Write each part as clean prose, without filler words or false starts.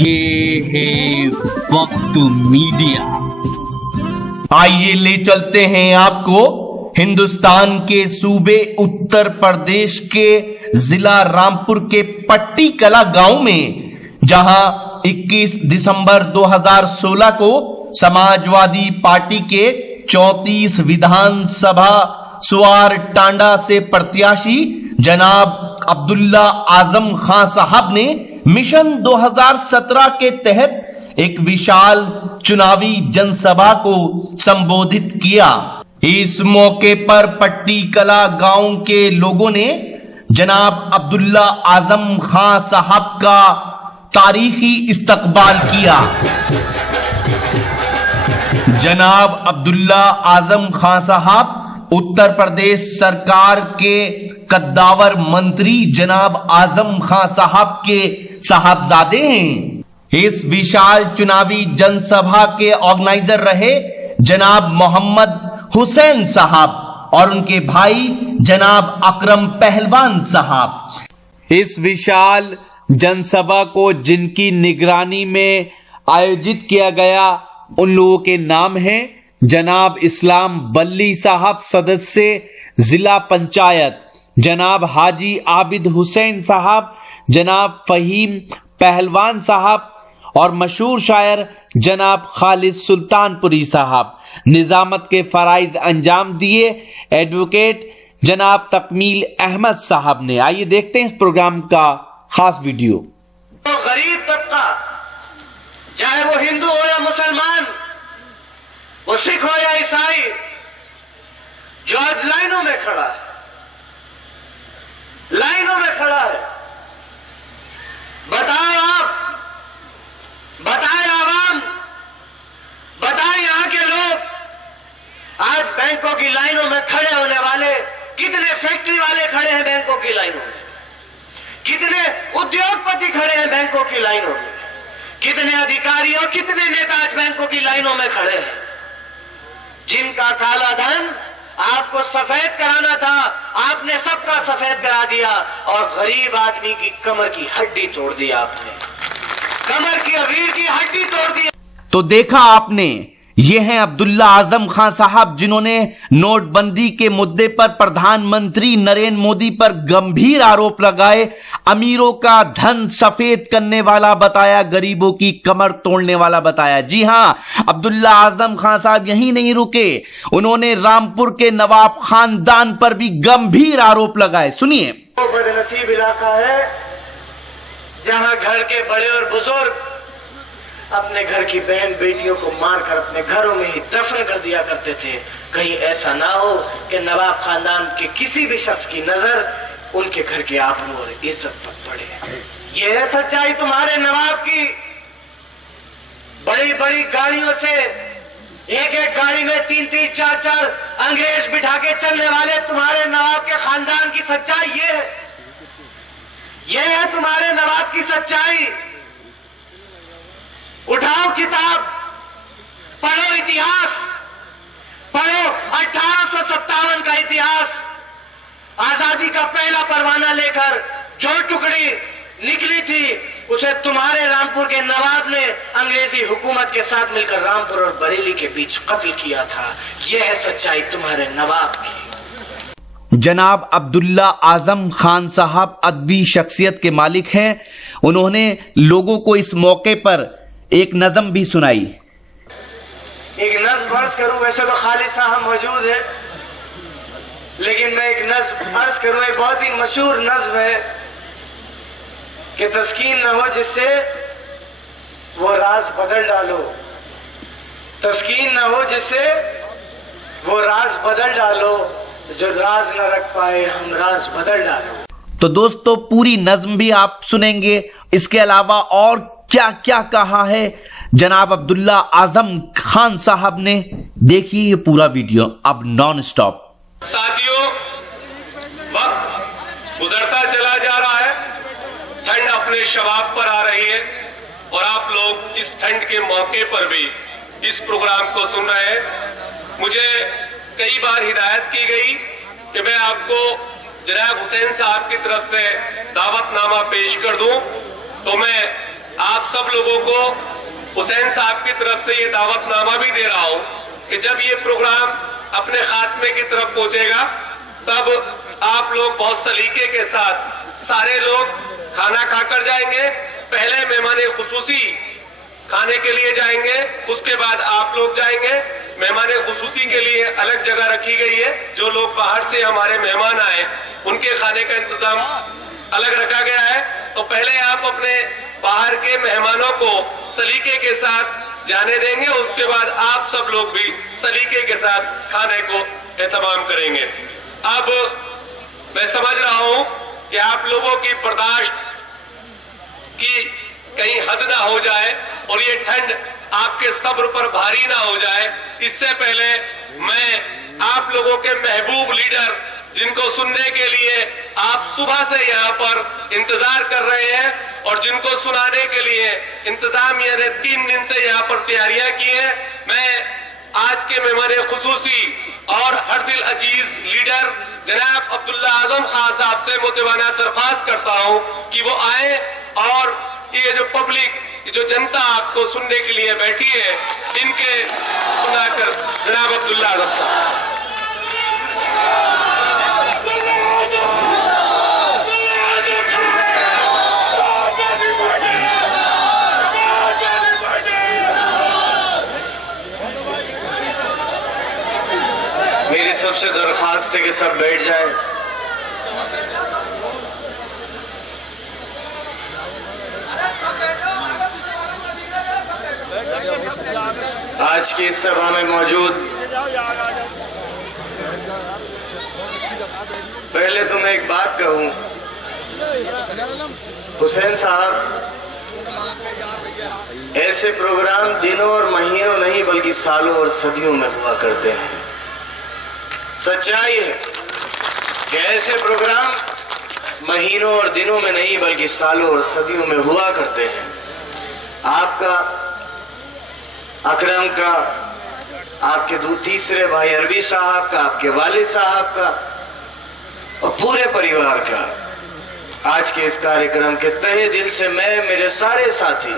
ये है वक्त मीडिया। आइए ले चलते हैं आपको हिंदुस्तान के सूबे उत्तर प्रदेश के जिला रामपुर के पट्टी कला गांव में, जहां 21 दिसंबर 2016 को समाजवादी पार्टी के 34 विधानसभा सुवार टांडा से प्रत्याशी जनाब अब्दुल्ला आजम खान साहब ने मिशन 2017 के तहत एक विशाल चुनावी जनसभा को संबोधित किया। इस मौके पर पट्टी कला गांव के लोगों ने जनाब अब्दुल्ला आजम खान साहब का तारीखी इस्तकबाल किया। जनाब अब्दुल्ला आजम खान साहब उत्तर प्रदेश सरकार के कद्दावर मंत्री जनाब आजम खान साहब के साहबजादे हैं। इस विशाल चुनावी जनसभा के ऑर्गेनाइजर रहे जनाब मोहम्मद हुसैन साहब और उनके भाई जनाब अकरम पहलवान साहब। इस विशाल जनसभा को जिनकी निगरानी में आयोजित किया गया उन लोगों के नाम हैं जनाब इस्लाम बल्ली साहब सदस्य जिला पंचायत, जनाब हाजी आबिद हुसैन साहब, जनाब फहीम पहलवान साहब और मशहूर शायर जनाब खालिद सुल्तानपुरी साहब। निजामत के फराइज अंजाम दिए एडवोकेट जनाब तकमील अहमद साहब ने। आइए देखते हैं इस प्रोग्राम का खास वीडियो। तो गरीब तबका, चाहे वो हिंदू हो या मुसलमान, वो सिख हो या ईसाई, जो आज लाइनों में खड़ा है, लाइनों में खड़ा है, बताएं आप, बताएं आवाम, बताएं यहां के लोग, आज बैंकों की लाइनों में खड़े होने वाले कितने फैक्ट्री वाले खड़े हैं बैंकों की लाइनों में, कितने उद्योगपति खड़े हैं बैंकों की लाइनों में, कितने अधिकारी और कितने नेता आज बैंकों की लाइनों में खड़े हैं, जिनका काला धन आपको सफेद कराना था, आपने सबका सफेद करा दिया और गरीब आदमी की कमर की हड्डी तोड़ दी आपने, कमर की रीढ़ की हड्डी तोड़ दी। तो देखा आपने, ये हैं अब्दुल्ला आजम खान साहब जिन्होंने नोटबंदी के मुद्दे पर प्रधानमंत्री नरेंद्र मोदी पर गंभीर आरोप लगाए, अमीरों का धन सफेद करने वाला बताया, गरीबों की कमर तोड़ने वाला बताया। जी हां, अब्दुल्ला आजम खान साहब यहीं नहीं रुके, उन्होंने रामपुर के नवाब खानदान पर भी गंभीर आरोप लगाए। सुनिए। वो बदनसीब इलाका है जहां घर के बड़े और बुजुर्ग अपने घर की बहन बेटियों को मारकर अपने घरों में ही दफन कर दिया करते थे। कहीं ऐसा ना हो कि नवाब खानदान के किसी भी शख्स की नजर उनके घर के आबरू और इज्जत पर पड़े। यह है सच्चाई तुम्हारे नवाब की। बड़ी बड़ी गाड़ियों से, एक एक गाड़ी में 3-3, 4-4 अंग्रेज बिठा के चलने वाले तुम्हारे नवाब के खानदान की सच्चाई यह है तुम्हारे नवाब की सच्चाई। उठाओ किताब, पढ़ो इतिहास, पढ़ो 1857 का इतिहास। आजादी का पहला परवाना लेकर जो टुकड़ी निकली थी उसे तुम्हारे रामपुर के नवाब ने अंग्रेजी हुकूमत के साथ मिलकर रामपुर और बरेली के बीच कत्ल किया था। यह है सच्चाई तुम्हारे नवाब की। जनाब अब्दुल्ला आजम खान साहब अदबी शख्सियत के मालिक हैं। उन्होंने लोगों को इस मौके पर एक नज़म भी सुनाई। एक नज़्म अर्ज करूं, वैसे तो खालिद साहब मौजूद है, लेकिन मैं एक नज़्म अर्ज करूं। एक बहुत ही मशहूर नज़्म है कि तस्कीन न हो जिससे वो राज बदल डालो, तस्कीन न हो जिससे वो राज बदल डालो, जो राज न रख पाए हम राज बदल डालो। तो दोस्तों, पूरी नज़्म भी आप सुनेंगे। इसके अलावा और क्या क्या कहा है जनाब अब्दुल्ला आजम खान साहब ने, देखिए ये पूरा वीडियो अब नॉन स्टॉप। साथियों, वक्त गुजरता चला जा रहा है, ठंड अपने शबाब पर आ रही है और आप लोग इस ठंड के मौके पर भी इस प्रोग्राम को सुन रहे हैं। मुझे कई बार हिदायत की गई कि मैं आपको जनाब हुसैन साहब की तरफ से दावतनामा पेश कर दूं, तो मैं आप सब लोगों को हुसैन साहब की तरफ से ये दावतनामा भी दे रहा हूं कि जब ये प्रोग्राम अपने खात्मे की तरफ पहुंचेगा तब आप लोग बहुत सलीके के साथ सारे लोग खाना खाकर जाएंगे। पहले मेहमान खुसूसी खाने के लिए जाएंगे, उसके बाद आप लोग जाएंगे। मेहमान खुसूसी के लिए अलग जगह रखी गई है। जो लोग बाहर से हमारे मेहमान आए उनके खाने का इंतजाम अलग रखा गया है। तो पहले आप अपने बाहर के मेहमानों को सलीके के साथ जाने देंगे, उसके बाद आप सब लोग भी सलीके के साथ खाने को एहतमाम करेंगे। अब मैं समझ रहा हूं कि आप लोगों की बर्दाश्त की कहीं हद ना हो जाए और ये ठंड आपके सब्र पर भारी ना हो जाए। इससे पहले मैं आप लोगों के महबूब लीडर जिनको सुनने के लिए आप सुबह से यहाँ पर इंतजार कर रहे हैं और जिनको सुनाने के लिए इंतजामिया ने 3 दिन से यहाँ पर तैयारियां की है, मैं आज के मेहमान खुसूसी और हर दिल अजीज लीडर जनाब अब्दुल्ला आजम खान साहब से मुतवाना दरख्वास्त करता हूं कि वो आए और ये जो पब्लिक, जो जनता आपको सुनने के लिए बैठी है, इनके सुनाकर जनाब अब्दुल्ला आजम साहब। मेरी सबसे दरख्वास्त है कि सब बैठ जाए। आज की इस सभा में मौजूद पहले तो मैं एक बात कहूं, हुसैन साहब ऐसे प्रोग्राम दिनों और महीनों नहीं बल्कि सालों और सदियों में हुआ करते हैं। सच्चाई है कि ऐसे प्रोग्राम महीनों और दिनों में नहीं बल्कि सालों और सदियों में हुआ करते हैं। आपका, अकरम का, आपके तीसरे भाई अरबी साहब का, आपके वालिद साहब का और पूरे परिवार का आज के इस कार्यक्रम के तहे दिल से मैं, मेरे सारे साथी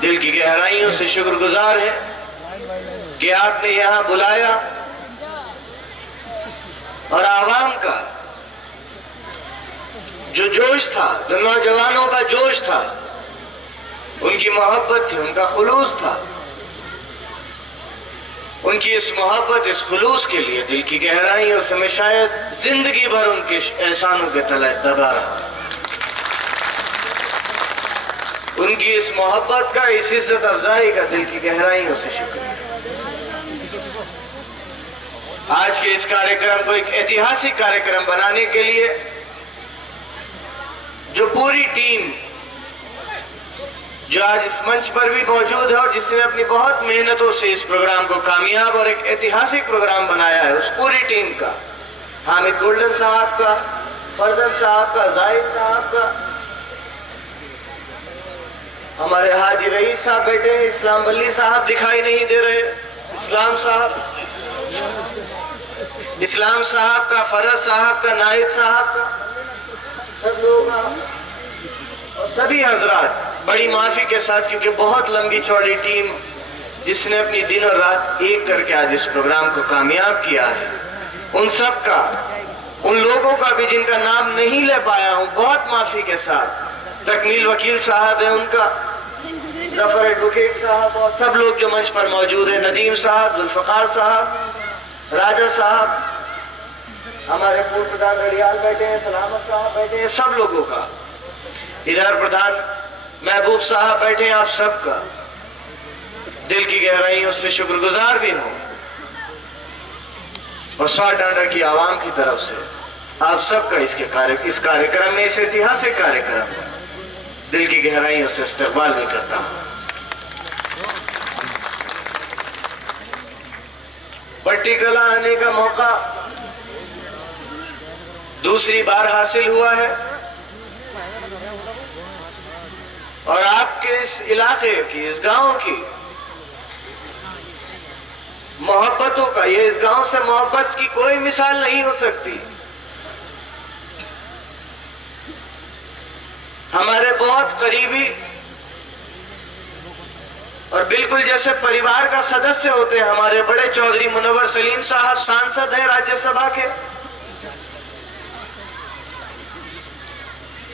दिल की गहराइयों से शुक्रगुजार हैं कि आपने यहां बुलाया और आवाम का जो जोश था, जो नौजवानों का जोश था, उनकी मोहब्बत थी, उनका खुलूस था, उनकी इस मोहब्बत, इस खुलूस के लिए दिल की गहराइयों से मैं शायद जिंदगी भर उनके एहसानों के तले दबा रहा। उनकी इस मोहब्बत का, इस इज्जत अफजाई का दिल की गहराइयों से शुक्रिया। आज के इस कार्यक्रम को एक ऐतिहासिक कार्यक्रम बनाने के लिए जो पूरी टीम जो आज इस मंच पर भी मौजूद है और जिसने अपनी बहुत मेहनतों से इस प्रोग्राम को कामयाब और एक ऐतिहासिक प्रोग्राम बनाया है, उस पूरी टीम का, हामिद गोल्डन साहब का, फरजन साहब का, जाहिद साहब का, हमारे हाजी रईस साहब बैठे हैं, इस्लाम वली साहब दिखाई नहीं दे रहे, इस्लाम साहब का, फरज साहब का, नाहिद साहब का, सब लोग और सभी हजरात बड़ी माफी के साथ, क्योंकि बहुत लंबी चौड़ी टीम जिसने अपनी दिन और रात एक करके आज इस प्रोग्राम को कामयाब किया है, उन सब का, उन लोगों का भी जिनका नाम नहीं ले पाया हूं, बहुत माफी के साथ। तकमील वकील साहब है, उनका, जफर एडवोकेट साहब और सब लोग जो मंच पर मौजूद है, नदीम साहब, जुल्फकार साहब, राजा साहब, हमारे पूर्व प्रधान गढ़ियाल बैठे हैं, सलामत साहब बैठे हैं, सब लोगों का, इधर प्रधान महबूब साहब बैठे हैं, आप सबका दिल की गहराइयों से शुक्रगुजार भी हूं और सौ डांडा की आवाम की तरफ से आप सबका इस कार्यक्रम में, इस ऐतिहासिक कार्यक्रम में दिल की गहराइयों से इस्तकबाल भी करता हूं। पट्टी कला आने का मौका दूसरी बार हासिल हुआ है और आपके इस इलाके की, इस गांव की मोहब्बतों का, ये इस गांव से मोहब्बत की कोई मिसाल नहीं हो सकती। हमारे बहुत करीबी और बिल्कुल जैसे परिवार का सदस्य होते हैं। हमारे बड़े चौधरी मुनव्वर सलीम साहब सांसद हैं राज्यसभा के।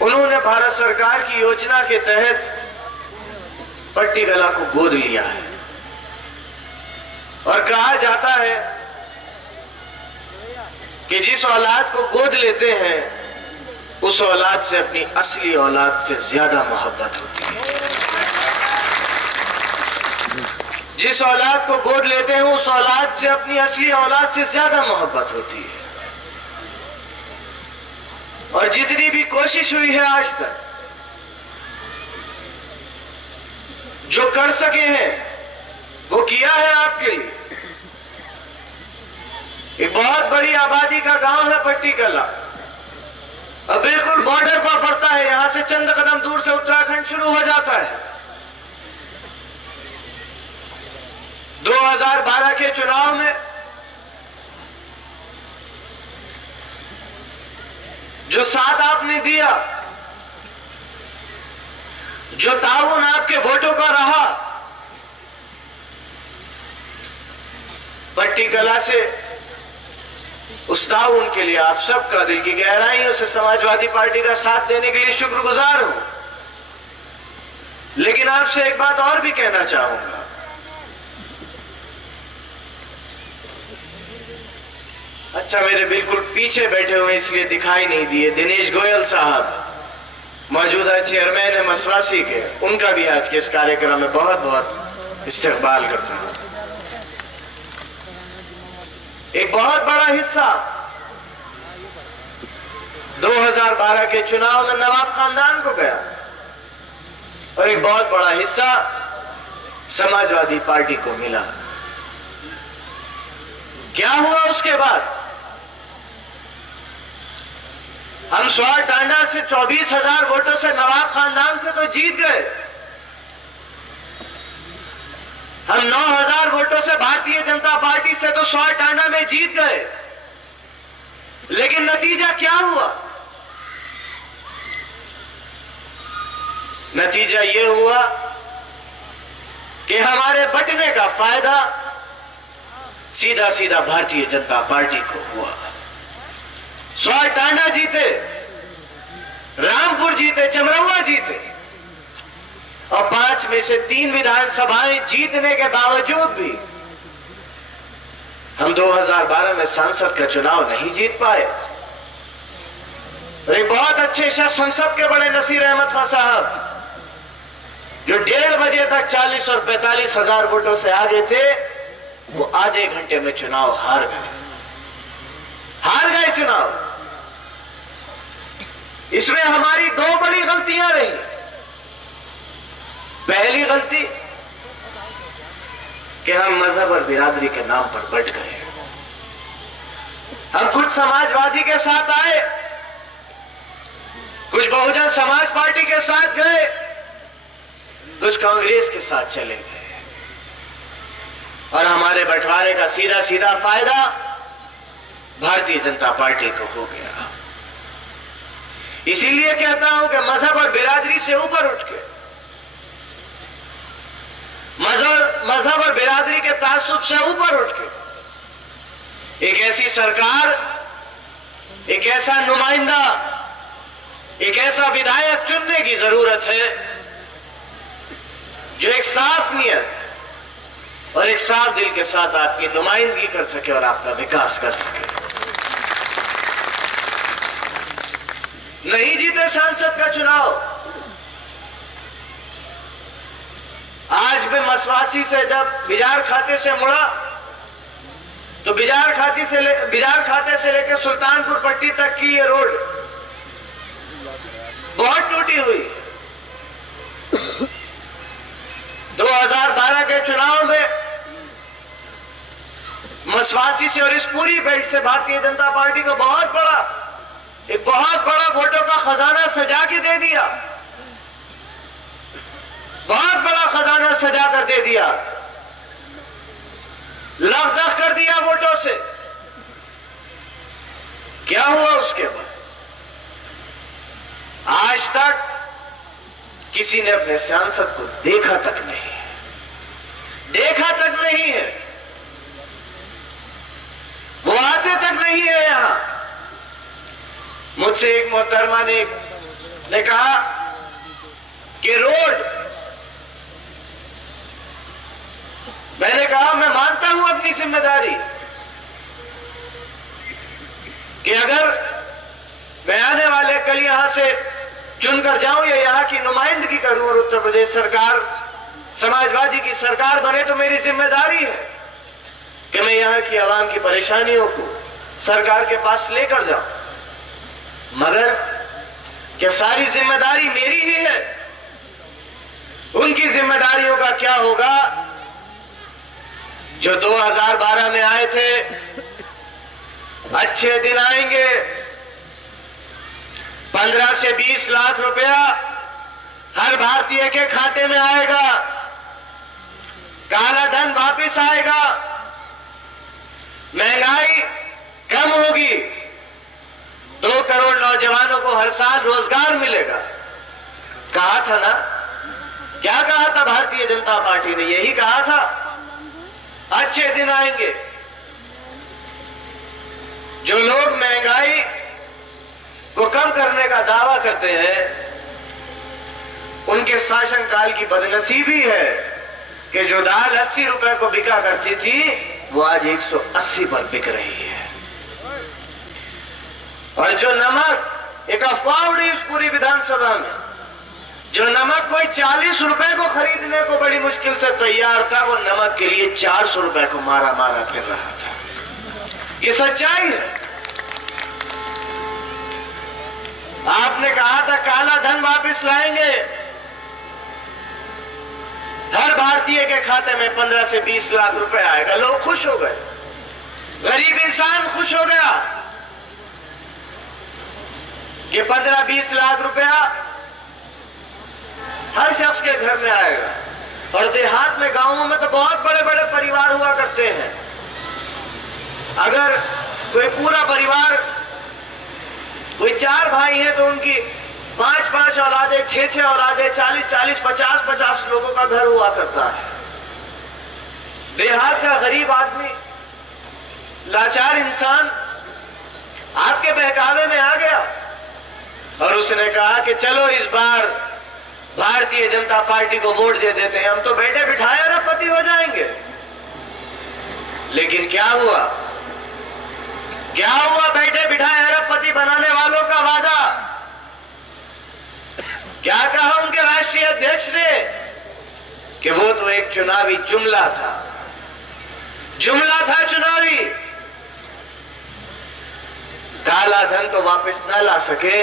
उन्होंने भारत सरकार की योजना के तहत पट्टीकला को गोद लिया है और कहा जाता है कि जिस औलाद को गोद लेते हैं उस औलाद से अपनी असली औलाद से ज्यादा मोहब्बत होती है। जिस औलाद को गोद लेते हैं उस औलाद से अपनी असली औलाद से ज्यादा मोहब्बत होती है। और जितनी भी कोशिश हुई है आज तक, जो कर सके हैं वो किया है आपके लिए। एक बहुत बड़ी आबादी का गांव है पट्टीकला, अब बिल्कुल बॉर्डर पर पड़ता है। यहां से चंद कदम दूर से उत्तराखंड शुरू हो जाता है। 2012 के चुनाव में जो साथ आपने दिया, जो ताउन आपके वोटों का रहा, पट्टीकला से उस ताउन के लिए आप सबका दिल की गहराइयों से समाजवादी पार्टी का साथ देने के लिए शुक्रगुजार हूं। लेकिन आपसे एक बात और भी कहना चाहूंगा। अच्छा, मेरे बिल्कुल पीछे बैठे हुए इसलिए दिखाई नहीं दिए, दिनेश गोयल साहब मौजूदा चेयरमैन है मसवासी के, उनका भी आज के इस कार्यक्रम में बहुत बहुत इस्तकबाल करता हूं। एक बहुत बड़ा हिस्सा 2012 के चुनाव में नवाब खानदान को गया और एक बहुत बड़ा हिस्सा समाजवादी पार्टी को मिला। क्या हुआ उसके बाद? हम स्वार टांडा से 24,000 वोटों से नवाब खानदान से तो जीत गए। हम 9,000 वोटों से भारतीय जनता पार्टी से तो स्वार टांडा में जीत गए। लेकिन नतीजा क्या हुआ? नतीजा यह हुआ कि हमारे बंटने का फायदा सीधा सीधा भारतीय जनता पार्टी को हुआ। स्वार टांडा जीते, रामपुर जीते, चमरौआ जीते और 5 में से 3 विधानसभाएं जीतने के बावजूद भी हम 2012 में सांसद का चुनाव नहीं जीत पाए। और एक बहुत अच्छे शख्स, हम सबके बड़े नसीर अहमद खान साहब, जो 1:30 बजे तक 40 और 45 हजार वोटों से आगे थे, वो आधे घंटे में चुनाव हार गए चुनाव। इसमें हमारी 2 बड़ी गलतियां रही। पहली गलती कि हम मजहब और बिरादरी के नाम पर बंट गए। हम कुछ समाजवादी के साथ आए, कुछ बहुजन समाज पार्टी के साथ गए, कुछ कांग्रेस के साथ चले गए और हमारे बंटवारे का सीधा सीधा फायदा भारतीय जनता पार्टी को हो गया। इसीलिए कहता हूं कि मजहब और बिरादरी से ऊपर उठ के, मजहब और बिरादरी के तासुब से ऊपर उठ के एक ऐसी सरकार, एक ऐसा नुमाइंदा, एक ऐसा विधायक चुनने की जरूरत है जो एक साफ नियत और एक साफ दिल के साथ आपकी नुमाइंदगी कर सके और आपका विकास कर सके। नहीं जीते सांसद का चुनाव। आज मैं मसवासी से जब बिजार खाते से मुड़ा तो बिजार खाते से लेकर सुल्तानपुर पट्टी तक की ये रोड बहुत टूटी हुई। 2012 के चुनाव में मसवासी से और इस पूरी बेल्ट से भारतीय जनता पार्टी को एक बहुत बड़ा वोटों का खजाना सजा के दे दिया, बहुत बड़ा खजाना सजा कर दे दिया, लग कर दिया वोटों से। क्या हुआ उसके बाद? आज तक किसी ने अपने सांसद को देखा तक नहीं। देखा तक नहीं है, वो आते तक नहीं है यहां। मुझसे एक मोहतरमा ने कहा कि रोड, मैंने कहा मैं मानता हूं अपनी जिम्मेदारी कि अगर मैं आने वाले कल यहां से चुनकर जाऊं या यहां की नुमाइंदगी करूं और उत्तर प्रदेश सरकार समाजवादी की सरकार बने, तो मेरी जिम्मेदारी है कि मैं यहां की आवाम की परेशानियों को सरकार के पास लेकर जाऊं। मगर क्या सारी जिम्मेदारी मेरी ही है? उनकी जिम्मेदारियों का क्या होगा जो 2012 में आए थे? अच्छे दिन आएंगे, 15 से 20 लाख रुपया हर भारतीय के खाते में आएगा, काला धन वापस आएगा, महंगाई कम होगी, 2 करोड़ नौजवानों को हर साल रोजगार मिलेगा। कहा था ना? क्या कहा था भारतीय जनता पार्टी ने? यही कहा था, अच्छे दिन आएंगे। जो लोग महंगाई को कम करने का दावा करते हैं, उनके शासनकाल की बदनसीबी है कि जो दाल 80 रुपए को बिका करती थी, वो आज 180 पर बिक रही है। और जो नमक, एक अफवाह उड़ी इस पूरी विधानसभा में, जो नमक कोई 40 रुपए को खरीदने को बड़ी मुश्किल से तैयार था, वो नमक के लिए 400 रुपए को मारा मारा फिर रहा था। ये सच्चाई है। आपने कहा था काला धन वापस लाएंगे, हर भारतीय के खाते में 15 से 20 लाख रुपए आएगा। लोग खुश हो गए, गरीब इंसान खुश हो गया कि 15-20 लाख रुपया हर शख्स के घर में आएगा। और देहात में, गांवों में तो बहुत बड़े बड़े परिवार हुआ करते हैं। अगर कोई पूरा परिवार, कोई 4 भाई हैं तो उनकी 5-5 औलादे, 6-6 औलादे, 40-40, 50-50 लोगों का घर हुआ करता है। देहात का गरीब आदमी, लाचार इंसान आपके बहकावे में आ गया और उसने कहा कि चलो इस बार भारतीय जनता पार्टी को वोट दे देते हैं, हम तो बैठे बिठाए अरबपति हो जाएंगे। लेकिन क्या हुआ? क्या हुआ बैठे बिठाए अरबपति बनाने वालों का वादा? क्या कहा उनके राष्ट्रीय अध्यक्ष ने? कि वो तो एक चुनावी जुमला था, जुमला था चुनावी। काला धन तो वापस न ला सके,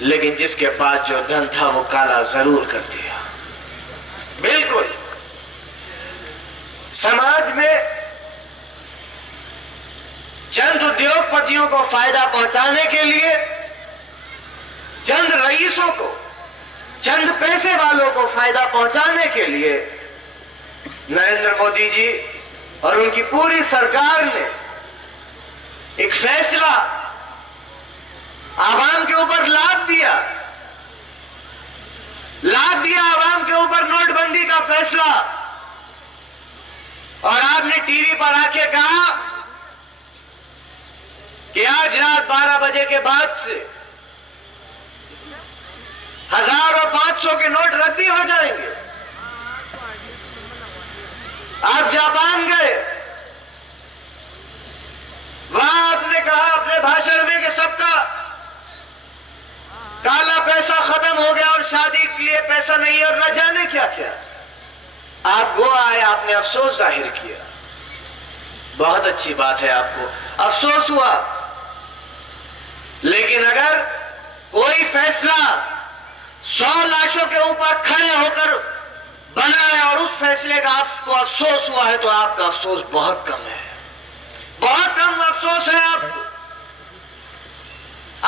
लेकिन जिसके पास जो धन था वो काला जरूर कर दिया। बिल्कुल। समाज में चंद उद्योगपतियों को फायदा पहुंचाने के लिए, चंद रईसों को, चंद पैसे वालों को फायदा पहुंचाने के लिए नरेंद्र मोदी जी और उनकी पूरी सरकार ने एक फैसला आवाम के ऊपर लाद दिया आवाम के ऊपर नोटबंदी का फैसला। और आपने टीवी पर आके कहा कि आज रात 12 बजे के बाद से 1000 और 500 के नोट रद्दी हो जाएंगे। आप जापान गए, वहां आपने कहा अपने भाषण में कि सबका काला पैसा खत्म हो गया और शादी के लिए पैसा नहीं और न जाने क्या क्या। आप गोवा आए, आपने अफसोस जाहिर किया। बहुत अच्छी बात है, आपको अफसोस हुआ। लेकिन अगर कोई फैसला 100 लाशों के ऊपर खड़े होकर बना है और उस फैसले का आपको अफसोस हुआ है, तो आपका अफसोस बहुत कम है, बहुत कम अफसोस है आपको।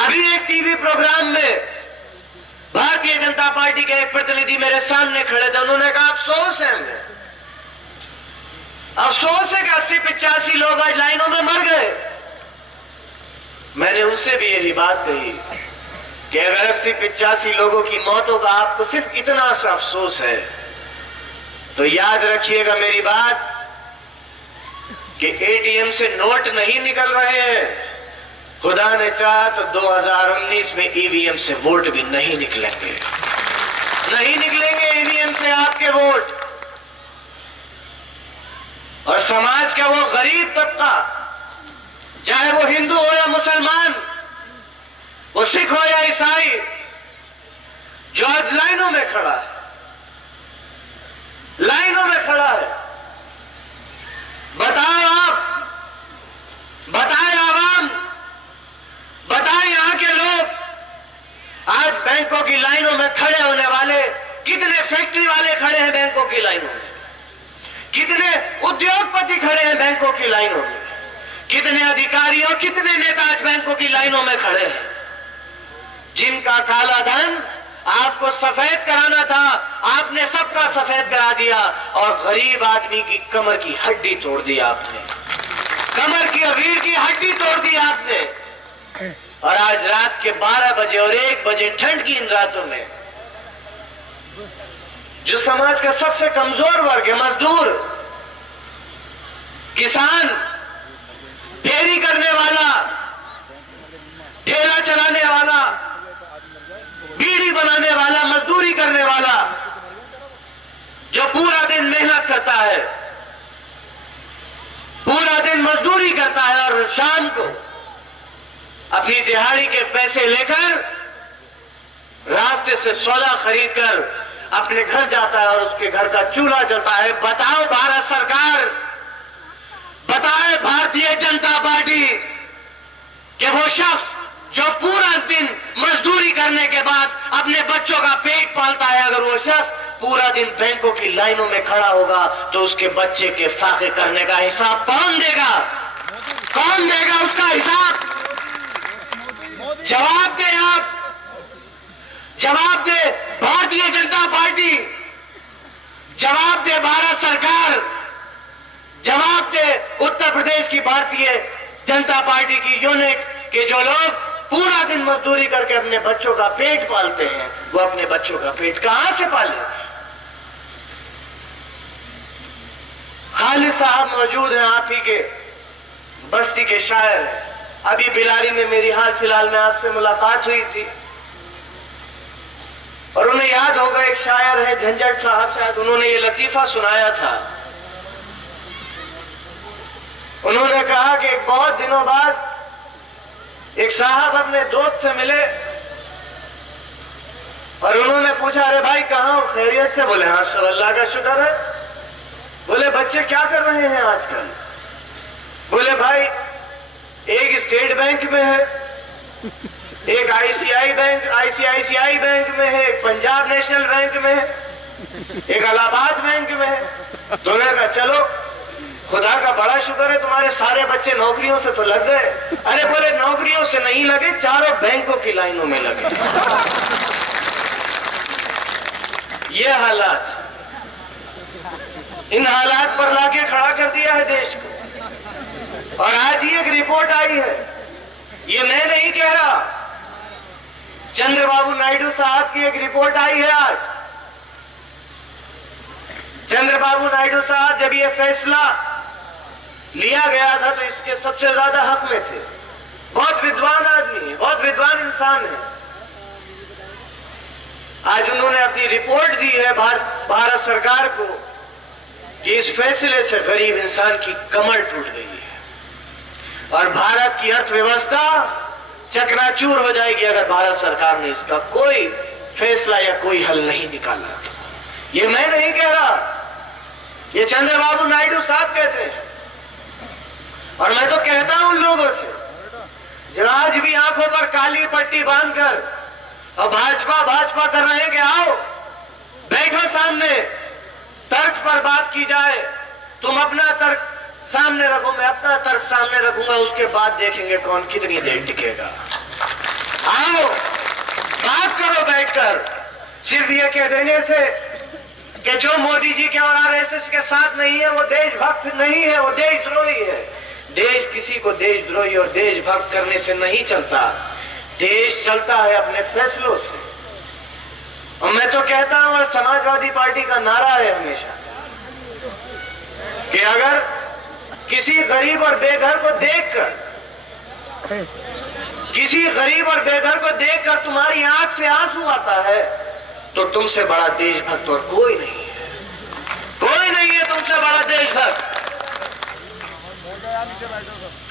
अभी एक टीवी प्रोग्राम में भारतीय जनता पार्टी के एक प्रतिनिधि मेरे सामने खड़े थे, उन्होंने कहा अफसोस है हमें, अफसोस है कि 80-85 लोग आज लाइनों में मर गए। मैंने उनसे भी यही बात कही कि अगर 80-85 लोगों की मौतों का आपको सिर्फ इतना सा अफसोस है, तो याद रखिएगा मेरी बात कि एटीएम से नोट नहीं निकल रहे हैं। खुदा ने चाहा तो 2019 में ईवीएम से वोट भी नहीं निकलेंगे, नहीं निकलेंगे ईवीएम से आपके वोट। और समाज का वो गरीब तबका, चाहे वो हिंदू हो या मुसलमान, वो सिख हो या ईसाई, जो आज लाइनों में खड़ा है, लाइनों में खड़ा है। बताओ आप, बताएं आवाम, बताएं यहां के लोग, आज बैंकों की लाइनों में खड़े होने वाले कितने फैक्ट्री वाले खड़े हैं बैंकों की लाइनों में, कितने उद्योगपति खड़े हैं बैंकों की लाइनों में, कितने अधिकारी और कितने नेता आज बैंकों की लाइनों में खड़े हैं, जिनका काला धन आपको सफेद कराना था, आपने सबका सफेद करा दिया और गरीब आदमी की कमर की हड्डी तोड़ दी आपने, कमर की रीढ़ की हड्डी तोड़ दी आपने। और आज रात के 12 बजे और 1 बजे ठंड की इन रातों में जो समाज का सबसे कमजोर वर्ग है, मजदूर, किसान, फेरी करने वाला, ठेला चलाने वाला, बीड़ी बनाने वाला, मजदूरी करने वाला, जो पूरा दिन मेहनत करता है, पूरा दिन मजदूरी करता है और शाम को अपनी दिहाड़ी के पैसे लेकर रास्ते से सौदा खरीदकर अपने घर जाता है और उसके घर का चूल्हा जलता है। बताओ भारत सरकार, बताए भारतीय जनता पार्टी कि वो शख्स जो पूरा दिन मजदूरी करने के बाद अपने बच्चों का पेट पालता है, अगर वो शख्स पूरा दिन बैंकों की लाइनों में खड़ा होगा तो उसके बच्चे के फाके करने का हिसाब कौन देगा? कौन देगा उसका हिसाब? जवाब दे आप, जवाब दे भारतीय जनता पार्टी, जवाब दे भारत सरकार, जवाब दे उत्तर प्रदेश की भारतीय जनता पार्टी की यूनिट के जो लोग पूरा दिन मजदूरी करके अपने बच्चों का पेट पालते हैं, वो अपने बच्चों का पेट कहां से पालेंगे? खालिद साहब मौजूद हैं, आप ही के बस्ती के शायर हैं। अभी बिलारी में मेरी हाल फिलहाल में आपसे मुलाकात हुई थी और उन्हें याद होगा, एक शायर है झंझट साहब, शायद उन्होंने ये लतीफा सुनाया था। उन्होंने कहा कि बहुत दिनों बाद एक साहब अपने दोस्त से मिले और उन्होंने पूछा, अरे भाई कहां हो, खैरियत से? बोले हाँ सब अल्लाह का शुक्र है। बोले बच्चे क्या कर रहे हैं आजकल? बोले भाई एक स्टेट बैंक में है, एक आईसीआईसीआई बैंक में है, एक पंजाब नेशनल बैंक में है, एक इलाहाबाद बैंक में है। तो उन्होंने कहा चलो खुदा का बड़ा शुक्र है तुम्हारे सारे बच्चे नौकरियों से तो लग गए। अरे बोले नौकरियों से नहीं लगे, चारों बैंकों की लाइनों में लगे। ये हालात, इन हालात पर लाके खड़ा कर दिया है देश को। और आज ही एक रिपोर्ट आई है, ये मैं नहीं कह रहा, चंद्रबाबू नायडू साहब की एक रिपोर्ट आई है आज। चंद्रबाबू नायडू साहब जब ये फैसला लिया गया था तो इसके सबसे ज्यादा हक में थे। बहुत विद्वान आदमी है, बहुत विद्वान इंसान है। आज उन्होंने अपनी रिपोर्ट दी है भारत सरकार को कि इस फैसले से गरीब इंसान की कमर टूट गई है और भारत की अर्थव्यवस्था चकनाचूर हो जाएगी अगर भारत सरकार ने इसका कोई फैसला या कोई हल नहीं निकाला। ये मैं नहीं कह रहा, ये चंद्रबाबू नायडू साहब कहते हैं। और मैं तो कहता हूं उन लोगों से जो आज भी आंखों पर काली पट्टी बांधकर और भाजपा कर रहे हैं कि आओ बैठो सामने, तर्क पर बात की जाए, तुम अपना तर्क सामने रखो, मैं अपना तर्क सामने रखूंगा, उसके बाद देखेंगे कौन कितनी देर टिकेगा। आओ बात करो बैठकर। सिर्फ ये कह देने से कि जो मोदी जी के और आरएसएस के साथ नहीं है वो देशभक्त नहीं है, वो देशद्रोही है। देश किसी को देशद्रोही और देशभक्त करने से नहीं चलता, देश चलता है अपने फैसलों से। और मैं तो कहता हूं, और समाजवादी पार्टी का नारा है हमेशा से कि अगर किसी गरीब और बेघर को देखकर तुम्हारी आंख से आंसू आता है तो तुमसे बड़ा देशभक्त और कोई नहीं है। कोई नहीं है तुमसे बड़ा देशभक्त।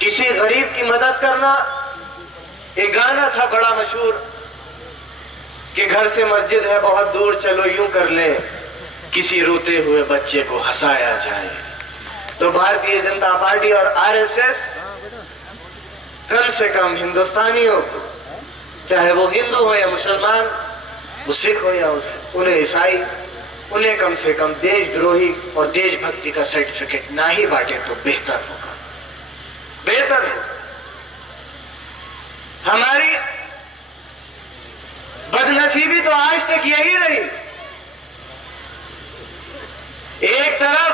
किसी गरीब की मदद करना, एक गाना था बड़ा मशहूर कि घर से मस्जिद है बहुत दूर, चलो यूं कर ले किसी रोते हुए बच्चे को हंसाया जाए। तो भारतीय जनता पार्टी और आरएसएस कम से कम हिंदुस्तानियों को, चाहे वो हिंदू हो या मुसलमान, वो सिख हो या उन्हें ईसाई, उन्हें कम से कम देशद्रोही और देशभक्ति का सर्टिफिकेट ना ही बांटे तो बेहतर होगा, बेहतर है। हमारी बदनसीबी तो आज तक यही रही, एक तरफ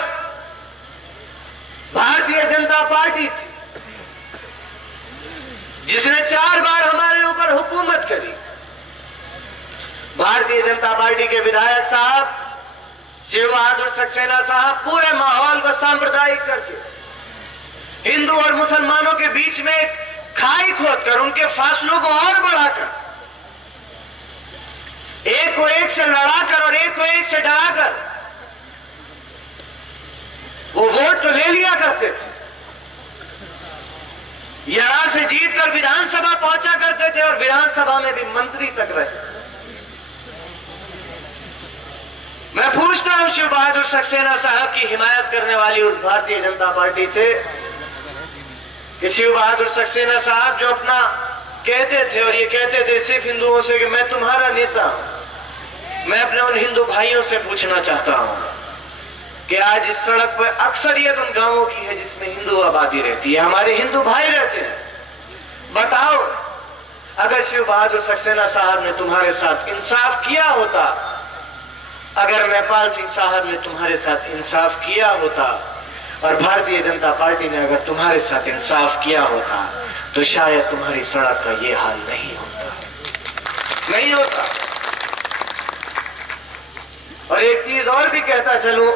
भारतीय जनता पार्टी थी जिसने 4 बार हमारे ऊपर हुकूमत करी। भारतीय जनता पार्टी के विधायक साहब शिव बहादुर सक्सेना साहब पूरे माहौल को सांप्रदायिक करके हिंदू और मुसलमानों के बीच में एक खाई खोदकर उनके फासलों को और बढ़ाकर, एक को एक से लड़ाकर और एक को एक से डराकर वो वोट तो ले लिया करते थे, यहां से जीतकर विधानसभा पहुंचा करते थे और विधानसभा में भी मंत्री तक रहे। मैं पूछता हूं शिव बहादुर सक्सेना साहब की हिमायत करने वाली उस भारतीय जनता पार्टी से कि शिव बहादुर सक्सेना साहब जो अपना कहते थे और ये कहते थे सिर्फ हिंदुओं से कि मैं तुम्हारा नेता हूं, मैं अपने उन हिंदू भाइयों से पूछना चाहता हूं कि आज इस सड़क पर अक्सरियत उन गांवों की है जिसमें हिंदू आबादी रहती है, हमारे हिंदू भाई रहते हैं। बताओ, अगर शिव बहादुर सक्सेना साहब ने तुम्हारे साथ इंसाफ किया होता, अगर नेपाल सिंह साहब ने तुम्हारे साथ इंसाफ किया होता और भारतीय जनता पार्टी ने अगर तुम्हारे साथ इंसाफ किया होता तो शायद तुम्हारी सड़क का ये हाल नहीं होता, नहीं होता। और एक चीज और भी कहता चलूं,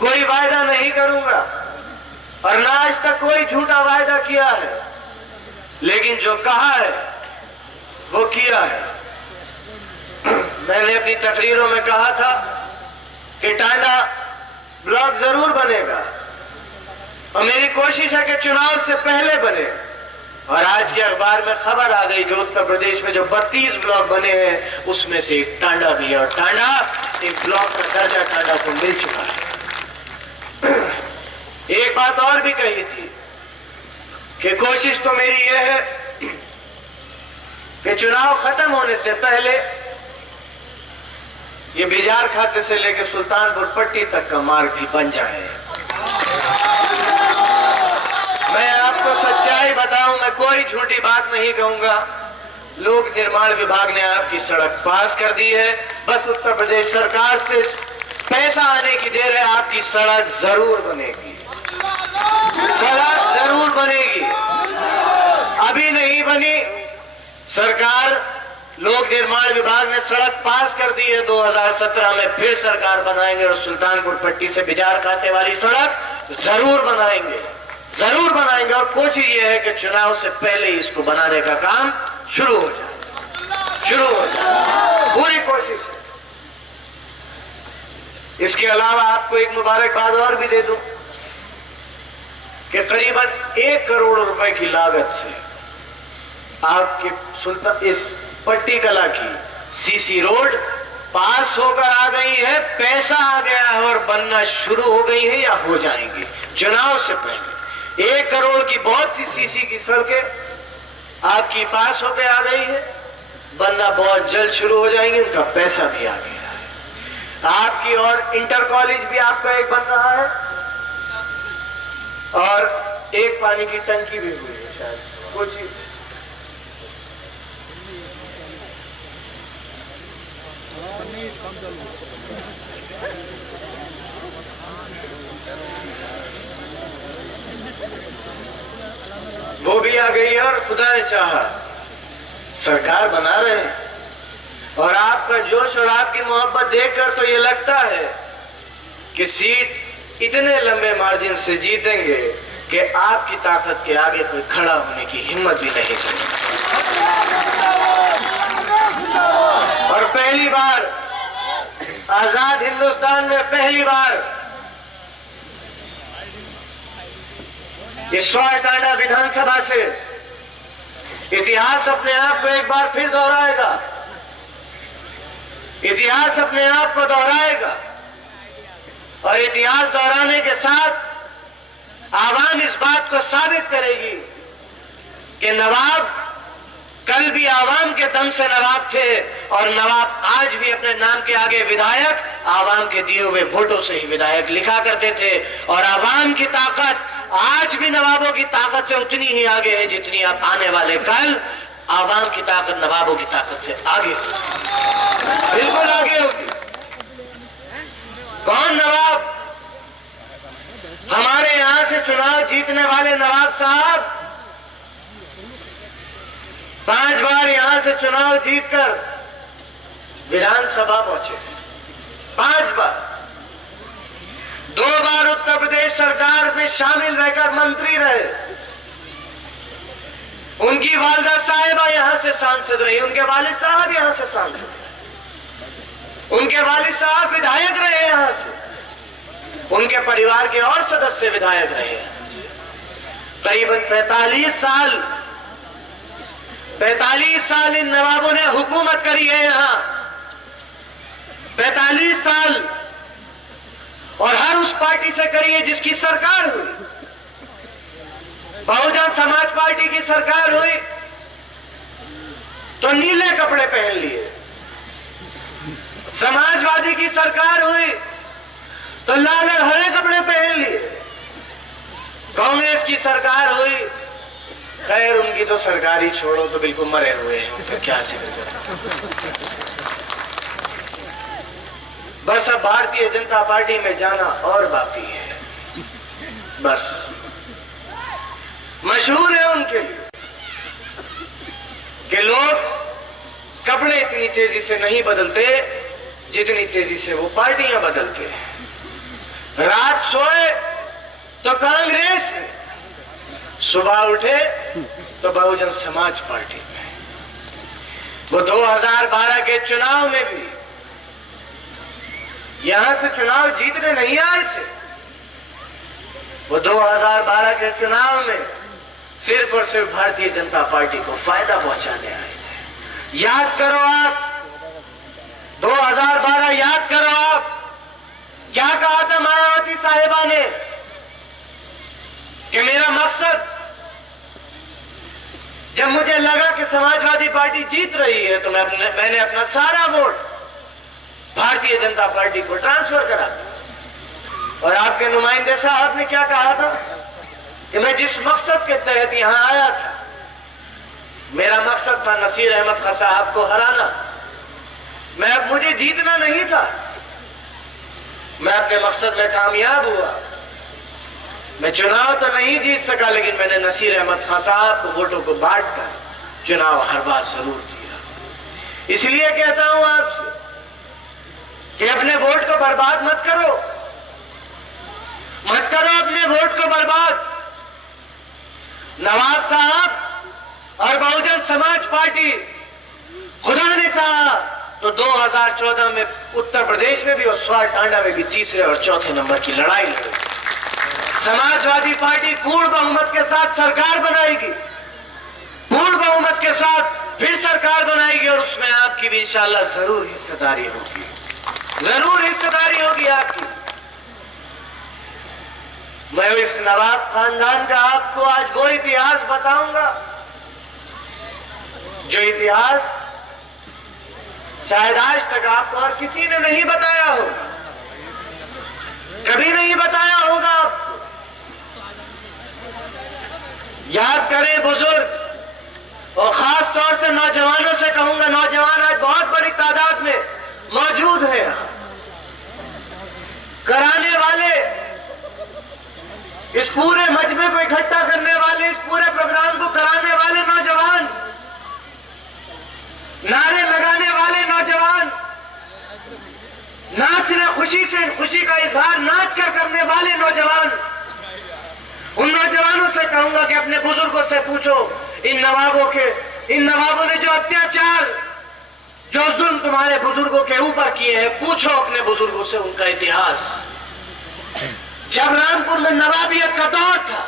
कोई वायदा नहीं करूंगा और ना आज तक कोई झूठा वायदा किया है, लेकिन जो कहा है वो किया है। मैंने अपनी तकरीरों में कहा था कि टांडा ब्लॉक जरूर बनेगा और मेरी कोशिश है कि चुनाव से पहले बने। और आज के अखबार में खबर आ गई कि उत्तर प्रदेश में जो 32 ब्लॉक बने हैं उसमें से एक टांडा भी है और टांडा एक ब्लॉक का दर्जा टांडा को मिल चुका है। एक बात और भी कही थी कि कोशिश तो मेरी यह है कि चुनाव खत्म होने से पहले ये बिजार खाते से लेकर सुल्तानपुर पट्टी तक का मार्ग भी बन जाए। मैं आपको सच्चाई बताऊं, मैं कोई झूठी बात नहीं कहूंगा। लोक निर्माण विभाग ने आपकी सड़क पास कर दी है, बस उत्तर प्रदेश सरकार से पैसा आने की देर है, आपकी सड़क जरूर बनेगी, सड़क जरूर बनेगी। अभी नहीं बनी, सरकार लोक निर्माण विभाग ने सड़क पास कर दी है, 2017 में फिर सरकार बनाएंगे और सुल्तानपुर पट्टी से बिजार खाते वाली सड़क जरूर बनाएंगे, जरूर बनाएंगे। और कोशिश ये है कि चुनाव से पहले ही इसको बनाने का काम शुरू हो जाए, शुरू हो जाए, पूरी कोशिश है। इसके अलावा आपको एक मुबारकबाद और भी दे दूं कि करीबन 1 करोड़ रुपए की लागत से आपके सुल्तान इस पट्टी कला की सीसी रोड पास होकर आ गई है, पैसा आ गया है और बनना शुरू हो गई है या हो जाएंगी चुनाव से पहले। 1 करोड़ की बहुत सी सीसी की सड़कें आपकी पास होकर आ गई है, बनना बहुत जल्द शुरू हो जाएंगी, उनका पैसा भी आ गया है आपकी। और इंटर कॉलेज भी आपका एक बन रहा है और एक पानी की टंकी भी हुई है शायद कुछ। वो भी आ गई है और खुदा ने चाहा सरकार बना रहे हैं। और आपका जोश और आपकी मोहब्बत देखकर तो ये लगता है कि सीट इतने लंबे मार्जिन से जीतेंगे कि आपकी ताकत के आगे कोई खड़ा होने की हिम्मत भी नहीं करेगा। और पहली बार आजाद हिंदुस्तान में पहली बार इस टांडा विधानसभा से इतिहास अपने आप को एक बार फिर दोहराएगा। इतिहास अपने आप को दोहराएगा और इतिहास दोहराने के साथ आवाम इस बात को साबित करेगी कि नवाब कल भी आवाम के दम से नवाब थे और नवाब आज भी अपने नाम के आगे विधायक आवाम के दिए हुए वोटों से ही विधायक लिखा करते थे। और आवाम की ताकत आज भी नवाबों की ताकत से उतनी ही आगे है जितनी आप आने वाले कल आवाम की ताकत नवाबों की ताकत से आगे, बिल्कुल आगे होगी। कौन नवाब? हमारे यहां से चुनाव जीतने वाले नवाब साहब 5 बार यहां से चुनाव जीतकर विधानसभा पहुंचे, 5 बार। 2 बार उत्तर प्रदेश सरकार में शामिल रहकर मंत्री रहे। उनकी वालिदा साहिबा यहां से सांसद रही, उनके वालिद साहब यहां से सांसद रहे, उनके वालिद साहब विधायक रहे यहां से, उनके परिवार के और सदस्य विधायक रहे यहां से। करीबन 45 साल इन नवाबों ने हुकूमत करी है यहां, 45 साल, और हर उस पार्टी से करी है जिसकी सरकार हुई। बहुजन समाज पार्टी की सरकार हुई तो नीले कपड़े पहन लिए, समाजवादी की सरकार हुई तो लाल और हरे कपड़े पहन लिए, कांग्रेस की सरकार हुई, खैर उनकी तो सरकार ही छोड़ो, तो बिल्कुल मरे हुए हैं, उनका क्या जिक्र करें। बस अब भारतीय जनता पार्टी में जाना और बाकी है। बस मशहूर है उनके लिए कि लोग कपड़े इतनी तेजी से नहीं बदलते जितनी तेजी से वो पार्टियां बदलते हैं। रात सोए तो कांग्रेस में, सुबह उठे तो बहुजन समाज पार्टी में। वो 2012 के चुनाव में भी यहां से चुनाव जीतने नहीं आए थे, वो 2012 के चुनाव में सिर्फ और सिर्फ भारतीय जनता पार्टी को फायदा पहुंचाने आए थे। याद करो आप 2012, याद करो आप क्या कहा था मायावती साहिबा ने कि मेरा मकसद, जब मुझे लगा कि समाजवादी पार्टी जीत रही है तो मैंने अपना सारा वोट भारतीय जनता पार्टी को ट्रांसफर करा। और आपके नुमाइंदे साहब ने क्या कहा था कि मैं जिस मकसद के तहत यहां आया था, मेरा मकसद था नसीर अहमद खां साहब को हराना। मुझे जीतना नहीं था, मैं अपने मकसद में कामयाब हुआ। मैं चुनाव तो नहीं जीत सका, लेकिन मैंने नसीर अहमद खां साहब को वोटों को बांटकर चुनाव हर बार जरूर दिया। इसलिए कहता हूं आपसे कि अपने वोट को बर्बाद मत करो, मत करो अपने वोट को बर्बाद। नवाब साहब और बहुजन समाज पार्टी, खुदा ने चाहा तो 2014 में उत्तर प्रदेश में भी और टांडा में भी तीसरे और चौथे नंबर की लड़ाई लड़ेगी। समाजवादी पार्टी पूर्ण बहुमत के साथ सरकार बनाएगी, पूर्ण बहुमत के साथ फिर सरकार बनाएगी, और उसमें आपकी भी इंशाअल्लाह जरूर हिस्सेदारी होगी, जरूर हिस्सेदारी होगी आपकी। मैं इस नवाब खानदान का आपको आज वो इतिहास बताऊंगा जो इतिहास शायद आज तक आपको और किसी ने नहीं बताया होगा, कभी नहीं बताया होगा आपको। याद करें बुजुर्ग, और खास तौर से नौजवानों से कहूंगा, नौजवान आज बहुत बड़ी तादाद में मौजूद है, कराने वाले, इस पूरे मजमे को इकट्ठा करने वाले, इस पूरे प्रोग्राम को कराने वाले नौजवान, नारे लगाने वाले नौजवान, नाचने खुशी से, खुशी का इजहार नाच कर करने वाले नौजवान, उन नौजवानों से कहूंगा कि अपने बुजुर्गों से पूछो, इन नवाबों ने जो अत्याचार, जो जुल्म तुम्हारे बुजुर्गों के ऊपर किए हैं, पूछो अपने बुजुर्गों से उनका इतिहास। जब रामपुर में नवाबियत का दौर था,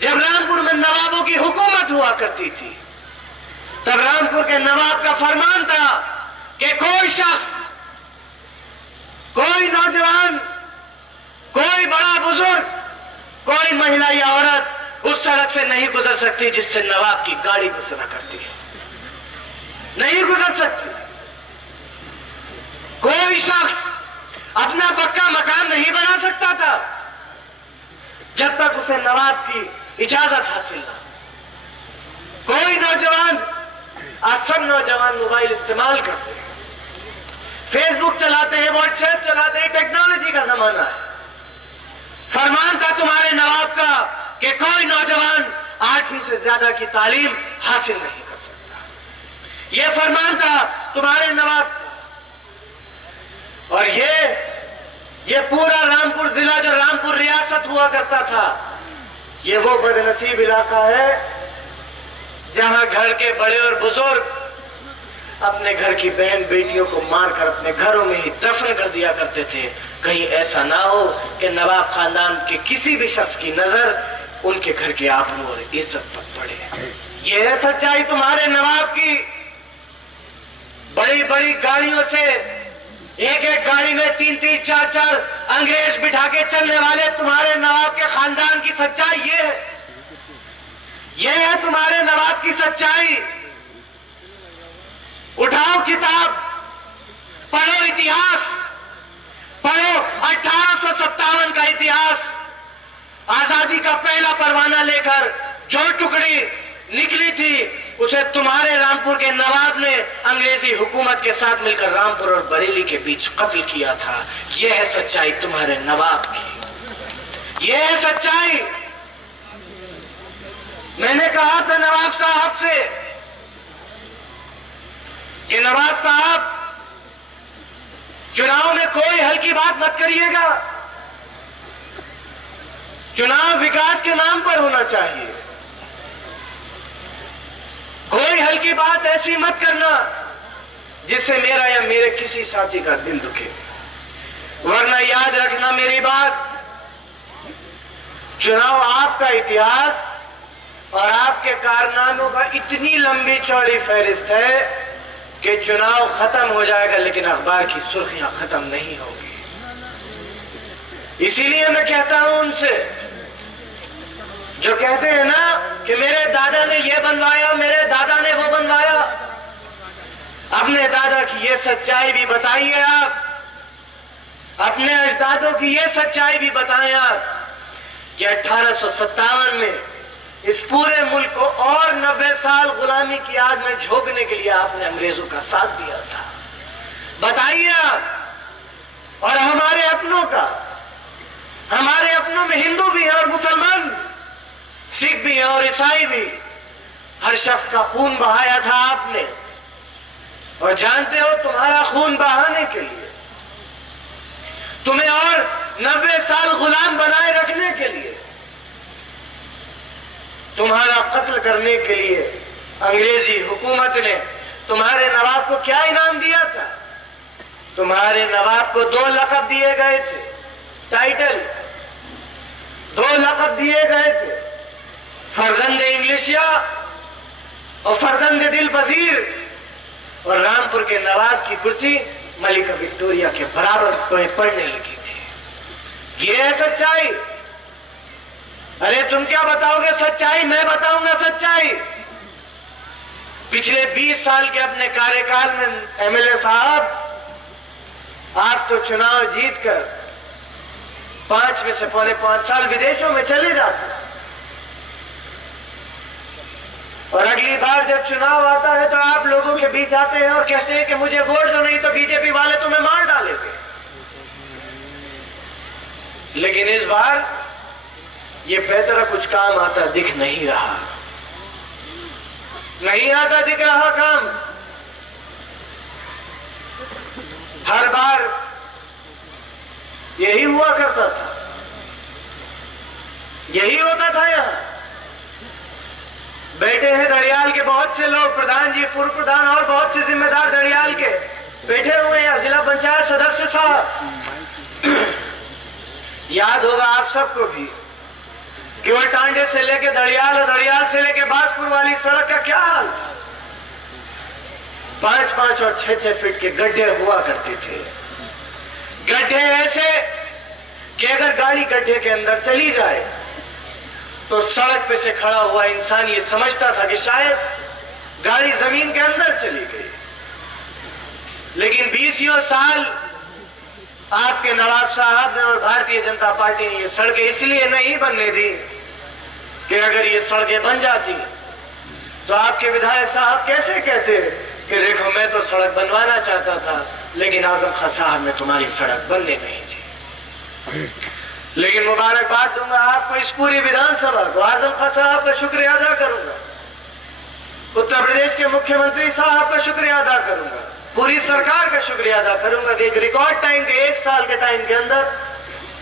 जब रामपुर में नवाबों की हुकूमत हुआ करती थी, तब रामपुर के नवाब का फरमान था कि कोई शख्स, कोई नौजवान, कोई बड़ा बुजुर्ग, कोई महिला या औरत उस सड़क से नहीं गुजर सकती जिससे नवाब की गाड़ी गुजरा करती है, नहीं गुजर सकती। कोई शख्स अपना पक्का मकान नहीं बना सकता था जब तक उसे नवाब की इजाजत हासिल ना। कोई नौजवान, आज सब नौजवान मोबाइल इस्तेमाल करते हैं, फेसबुक चलाते हैं, व्हाट्सएप चलाते हैं, टेक्नोलॉजी का जमाना है। फरमान था तुम्हारे नवाब का कि कोई नौजवान 8वीं से ज्यादा की तालीम हासिल नहीं कर सकता। यह फरमान था तुम्हारे नवाब का। और ये पूरा रामपुर जिला, जो रामपुर रियासत हुआ करता था, ये वो बदनसीब इलाका है जहां घर के बड़े और बुजुर्ग अपने घर की बहन बेटियों को मारकर अपने घरों में ही दफन कर दिया करते थे। कहीं ऐसा ना हो कि नवाब खानदान के किसी भी शख्स की नजर उनके घर के आबरू और इज्जत पर पड़े। यह है सच्चाई तुम्हारे नवाब की। बड़ी बड़ी गाड़ियों से, एक एक गाड़ी में 3-3, 4-4 अंग्रेज बिठा के चलने वाले तुम्हारे नवाब के खानदान की सच्चाई ये है तुम्हारे नवाब की सच्चाई। उठाओ किताब, पढ़ो इतिहास, पढ़ो 1857 का इतिहास। आजादी का पहला परवाना लेकर जो टुकड़ी निकली थी, उसे तुम्हारे रामपुर के नवाब ने अंग्रेजी हुकूमत के साथ मिलकर रामपुर और बरेली के बीच कत्ल किया था। यह है सच्चाई तुम्हारे नवाब की, यह है सच्चाई। मैंने कहा था नवाब साहब से कि नवाब साहब, चुनाव में कोई हल्की बात मत करिएगा, चुनाव विकास के नाम पर होना चाहिए। कोई हल्की बात ऐसी मत करना जिससे मेरा या मेरे किसी साथी का दिल दुखे, वरना याद रखना मेरी बात, चुनाव आपका इतिहास और आपके कारनामों का इतनी लंबी चौड़ी फहरिस्त है कि चुनाव खत्म हो जाएगा लेकिन अखबार की सुर्खियां खत्म नहीं होगी। इसीलिए मैं कहता हूं उनसे जो कहते हैं ना कि मेरे दादा ने ये बनवाया, मेरे दादा ने वो बनवाया, अपने दादा की ये सच्चाई भी बताइए आप, अपने अजदादों की ये सच्चाई भी बताएं आप कि 1857 में इस पूरे मुल्क को और 90 साल गुलामी की आग में झोंकने के लिए आपने अंग्रेजों का साथ दिया था। बताइए आप। और हमारे अपनों का, हमारे अपनों में हिंदू भी है और मुसलमान, सिख भी है और ईसाई भी। हर शख्स का खून बहाया था आपने। और जानते हो, तुम्हारा खून बहाने के लिए, तुम्हें और 90 साल गुलाम बनाए रखने के लिए, तुम्हारा कत्ल करने के लिए अंग्रेजी हुकूमत ने तुम्हारे नवाब को क्या इनाम दिया था? तुम्हारे नवाब को 2 लक़ब दिए गए थे, टाइटल 2 लक़ब दिए गए थे, फर्जंद इंग्लिशिया और फर्जंद दिल पजीर। और रामपुर के नवाब की कुर्सी मलिका विक्टोरिया के बराबर पड़ने लगी थी। ये है सच्चाई। अरे तुम क्या बताओगे सच्चाई? मैं बताऊंगा सच्चाई। पिछले 20 साल के अपने कार्यकाल में एमएलए साहब, आप तो चुनाव जीतकर 5 में से पौने 5 साल विदेशों में चले जाते, और अगली बार जब चुनाव आता है तो आप लोगों के बीच आते हैं और कहते हैं कि मुझे वोट दो, नहीं तो बीजेपी वाले तुम्हें मार डालेंगे। लेकिन इस बार ये बेहतर कुछ काम आता दिख नहीं रहा, नहीं आता दिख रहा काम। हर बार यही हुआ करता था, यही होता था। यहां बैठे हैं दड़ियाल के बहुत से लोग, प्रधान जी, पूर्व प्रधान और बहुत से जिम्मेदार दड़ियाल के बैठे हुए हैं, जिला पंचायत सदस्य साहब। याद होगा आप सबको भी केवल टांडे से लेके दड़ियाल और दड़ियाल से लेके बाजपुर वाली सड़क का क्या हाल था। 5-5 और 6-6 फीट के गड्ढे हुआ करते थे। गड्ढे ऐसे कि अगर गाड़ी गड्ढे के अंदर चली जाए तो सड़क पे से खड़ा हुआ इंसान ये समझता था कि शायद गाड़ी जमीन के अंदर चली गई। लेकिन 20 साल आपके नवाब साहब ने और भारतीय जनता पार्टी ने ये सड़कें इसलिए नहीं बनने दी कि अगर ये सड़कें बन जाती तो आपके विधायक साहब कैसे कहते कि देखो मैं तो सड़क बनवाना चाहता था लेकिन आजम खां साहब ने तुम्हारी सड़क बनने नहीं दी। लेकिन मुबारकबाद दूंगा आपको, इस पूरी विधानसभा को, आजम खां साहब का शुक्रिया अदा करूंगा, उत्तर प्रदेश के मुख्यमंत्री साहब का शुक्रिया अदा करूंगा, पूरी सरकार का शुक्रिया अदा करूंगा कि एक रिकॉर्ड टाइम के 1 साल के टाइम के अंदर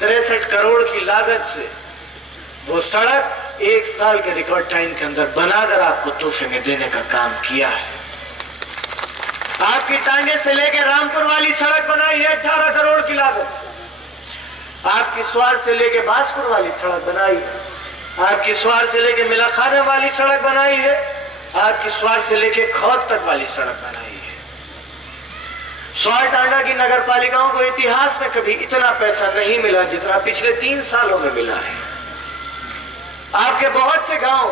63 करोड़ की लागत से वो सड़क 1 साल के रिकॉर्ड टाइम के अंदर बनाकर आपको तोहफे में देने का काम किया है। आपकी टांगे से लेकर रामपुर वाली सड़क बनाई है 18 करोड़ की लागत से। आपकी स्वार से लेकर बाजपुर वाली सड़क बनाई है। आपकी स्वार से लेकर मिलाखाना वाली सड़क बनाई है। आपकी स्वार से लेकर खौद तक वाली सड़क बनाई है। स्वार टांडा की नगर पालिकाओं को इतिहास में कभी इतना पैसा नहीं मिला जितना पिछले 3 सालों में मिला है। आपके बहुत से गांव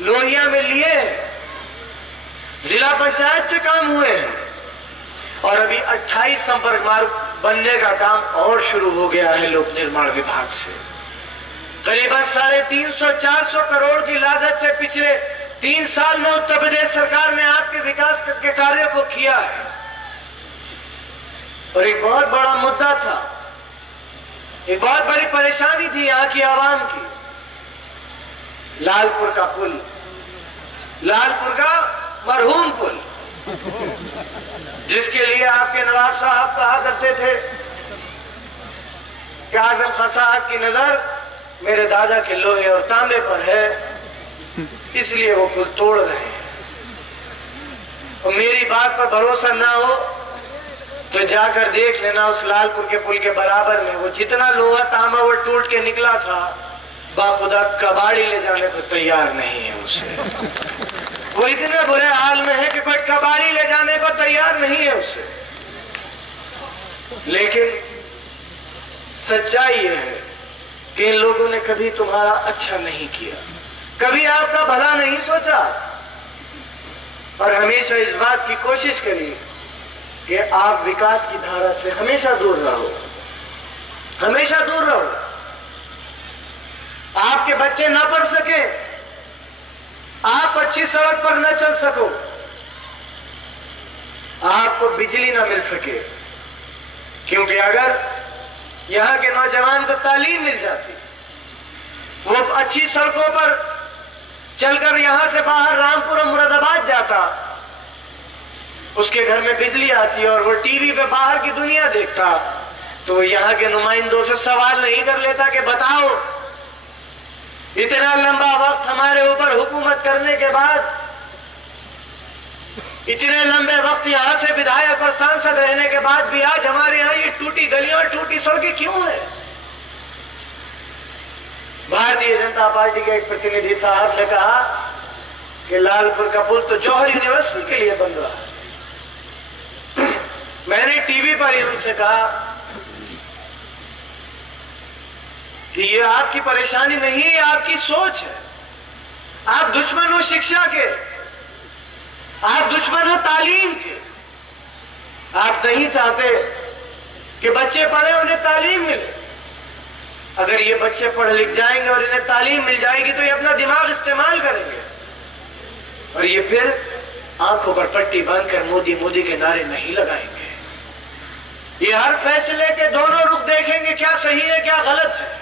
लोहिया में लिए, जिला पंचायत से काम हुए हैं और अभी 28 संपर्क मार्ग बनने का काम और शुरू हो गया है लोक निर्माण विभाग से। करीबन 350-400 करोड़ की लागत से पिछले 3 साल में उत्तर प्रदेश सरकार ने आपके विकास के कार्यों को किया है। और एक बहुत बड़ा मुद्दा था, एक बहुत बड़ी परेशानी थी यहां की आवाम की, लालपुर का पुल, लालपुर का मरहूम पुल, जिसके लिए आपके नवाब साहब कहा करते थे कि आजम खां साहब की नजर मेरे दादा के लोहे और तांबे पर है, इसलिए वो पुल तोड़ रहे हैं। और मेरी बात पर भरोसा ना हो तो जाकर देख लेना, उस लालपुर के पुल के बराबर में वो जितना लोहा तांबा वो टूट के निकला था, बाखुदा कबाड़ी ले जाने को तैयार नहीं है उसे। वो इतने बुरे हाल में है कि कोई कबाड़ी ले जाने को तैयार नहीं है उसे। लेकिन सच्चाई यह है कि इन लोगों ने कभी तुम्हारा अच्छा नहीं किया, कभी आपका भला नहीं सोचा और हमेशा इस बात की कोशिश करी कि आप विकास की धारा से हमेशा दूर रहो, हमेशा दूर रहो। आपके बच्चे ना पढ़ सके, आप अच्छी सड़क पर न चल सको, आपको बिजली ना मिल सके, क्योंकि अगर यहां के नौजवान को तालीम मिल जाती, वो अच्छी सड़कों पर चलकर यहां से बाहर रामपुर और मुरादाबाद जाता, उसके घर में बिजली आती और वो टीवी पे बाहर की दुनिया देखता, तो यहां के नुमाइंदों से सवाल नहीं कर लेता कि बताओ इतना लंबा वक्त हमारे ऊपर हुकूमत करने के बाद, इतने लंबे वक्त यहां से विधायक और सांसद रहने के बाद भी आज हमारे यहां ये टूटी गलियां और टूटी सड़कें क्यों है? भारतीय जनता पार्टी के एक प्रतिनिधि साहब ने कहा कि लालपुर का पुल तो जौहर यूनिवर्सिटी के लिए बन रहा है। मैंने टीवी पर ही उनसे कहा कि ये आपकी परेशानी नहीं है, आपकी सोच है। आप दुश्मन हो शिक्षा के, आप दुश्मन हो तालीम के। आप नहीं चाहते कि बच्चे पढ़े, उन्हें तालीम मिले। अगर ये बच्चे पढ़ लिख जाएंगे और इन्हें तालीम मिल जाएगी तो ये अपना दिमाग इस्तेमाल करेंगे और ये फिर आंखों पर पट्टी बांधकर मोदी मोदी के नारे नहीं लगाएंगे। ये हर फैसले के दोनों रुख देखेंगे, क्या सही है क्या गलत है।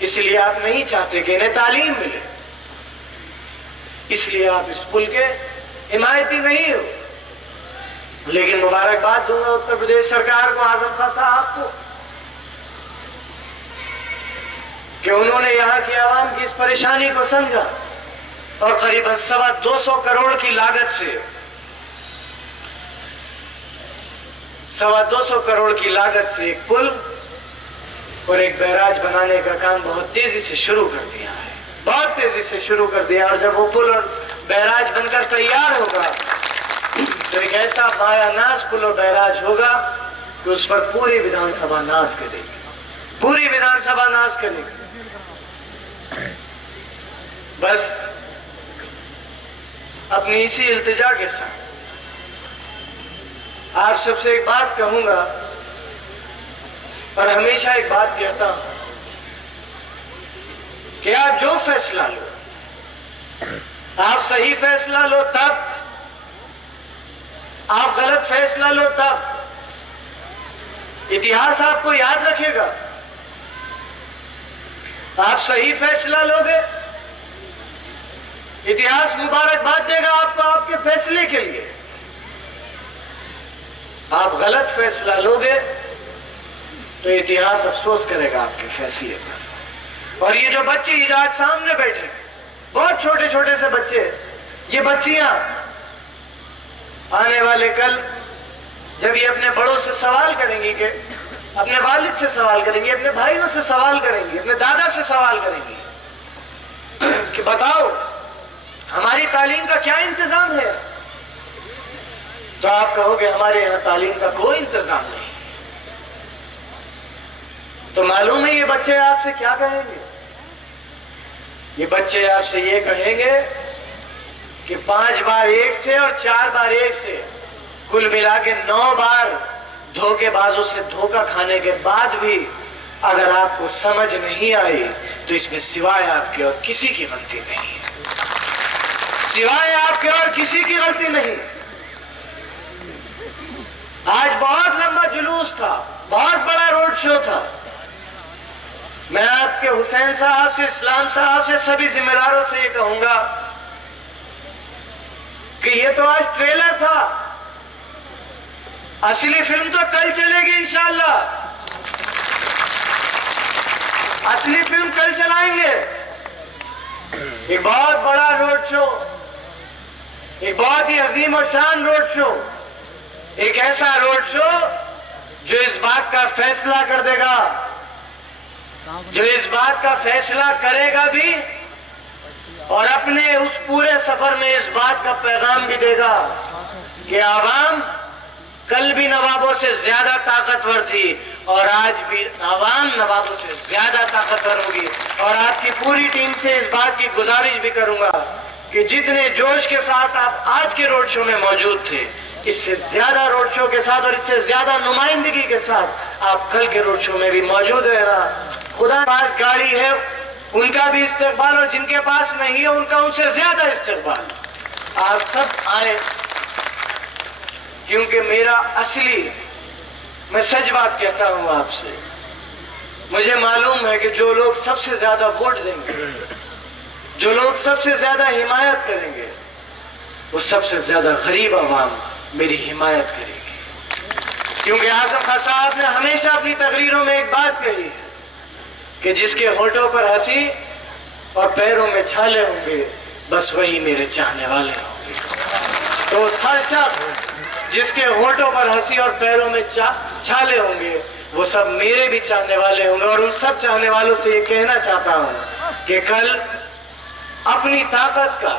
इसलिए आप नहीं चाहते कि इन्हें तालीम मिले, इसलिए आप इस पुल के हिमायती नहीं हो। लेकिन मुबारकबाद दूंगा उत्तर प्रदेश सरकार को, आजम खान साहब को, कि उन्होंने यहाँ की आवाम की इस परेशानी को समझा और करीबन 225 करोड़ की लागत से 225 करोड़ की लागत से एक पुल और एक बैराज बनाने का काम बहुत तेजी से शुरू कर दिया है, बहुत तेजी से शुरू कर दिया। और जब वो पुल और बैराज बनकर तैयार होगा तो एक ऐसा मायानाज पुल और बैराज होगा कि उस पर पूरी विधानसभा नाज करेगी, पूरी विधानसभा नाज करेगी। बस अपनी इसी इल्तिजा के साथ आप सबसे एक बात कहूंगा और हमेशा एक बात कहता हूं कि आप जो फैसला लो, आप सही फैसला लो तब, आप गलत फैसला लो तब, इतिहास आपको याद रखेगा। आप सही फैसला लोगे, इतिहास मुबारकबाद देगा आपको आपके फैसले के लिए। आप गलत फैसला लोगे तो इतिहास अफसोस करेगा आपके फैसले पर। और ये जो बच्चे आज सामने बैठे, बहुत छोटे छोटे से बच्चे, ये बच्चियां आने वाले कल जब ये अपने बड़ों से सवाल करेंगी, कि अपने वालिद से सवाल करेंगी, अपने भाइयों से सवाल करेंगी, अपने दादा से सवाल करेंगी कि बताओ हमारी तालीम का क्या इंतजाम है, तो आप कहोगे हमारे यहां तालीम का कोई इंतजाम नहीं। तो मालूम है ये बच्चे आपसे क्या कहेंगे? ये बच्चे आपसे ये कहेंगे कि 5 बार 1 से और 4 बार 1 से कुल मिला के 9 बार धोखेबाजों से धोखा खाने के बाद भी अगर आपको समझ नहीं आई तो इसमें सिवाय आपके और किसी की गलती नहीं है, सिवाय आपके और किसी की गलती नहीं। आज बहुत लंबा जुलूस था, बहुत बड़ा रोड शो था। मैं आपके हुसैन साहब से, इस्लाम साहब से, सभी जिम्मेदारों से ये कहूंगा कि ये तो आज ट्रेलर था, असली फिल्म तो कल चलेगी इंशाअल्लाह, असली फिल्म कल चलाएंगे। एक बहुत बड़ा रोड शो, एक बहुत ही अजीम और शान रोड शो, एक ऐसा रोड शो जो इस बात का फैसला कर देगा, जो इस बात का फैसला करेगा भी और अपने उस पूरे सफर में इस बात का पैगाम भी देगा कि आवाम कल भी नवाबों से ज्यादा ताकतवर थी और आज भी आवाम नवाबों से ज्यादा ताकतवर होगी। और आपकी पूरी टीम से इस बात की गुजारिश भी करूंगा कि जितने जोश के साथ आप आज के रोड शो में मौजूद थे, इससे ज्यादा रोड शो के साथ और इससे ज्यादा नुमाइंदगी के साथ आप कल के रोड शो में भी मौजूद रहना। खुदा के पास गाड़ी है उनका भी इस्तेकबाल और जिनके पास नहीं है उनका उनसे ज्यादा इस्तेकबाल। आप सब आए क्योंकि मेरा असली, मैं सच बात कहता हूं आपसे, मुझे मालूम है कि जो लोग सबसे ज्यादा वोट देंगे, जो लोग सबसे ज्यादा हिमायत करेंगे, वो सबसे ज्यादा गरीब आवाम मेरी हिमायत करेगी। क्योंकि आजम खान साहब ने हमेशा अपनी तकरीरों में एक बात कही है कि जिसके होठों पर हंसी और पैरों में छाले होंगे बस वही मेरे चाहने वाले होंगे। तो हर शख्स जिसके होठों पर हंसी और पैरों में छाले होंगे वो सब मेरे भी चाहने वाले होंगे। और उन सब चाहने वालों से ये कहना चाहता हूं कि कल अपनी ताकत का,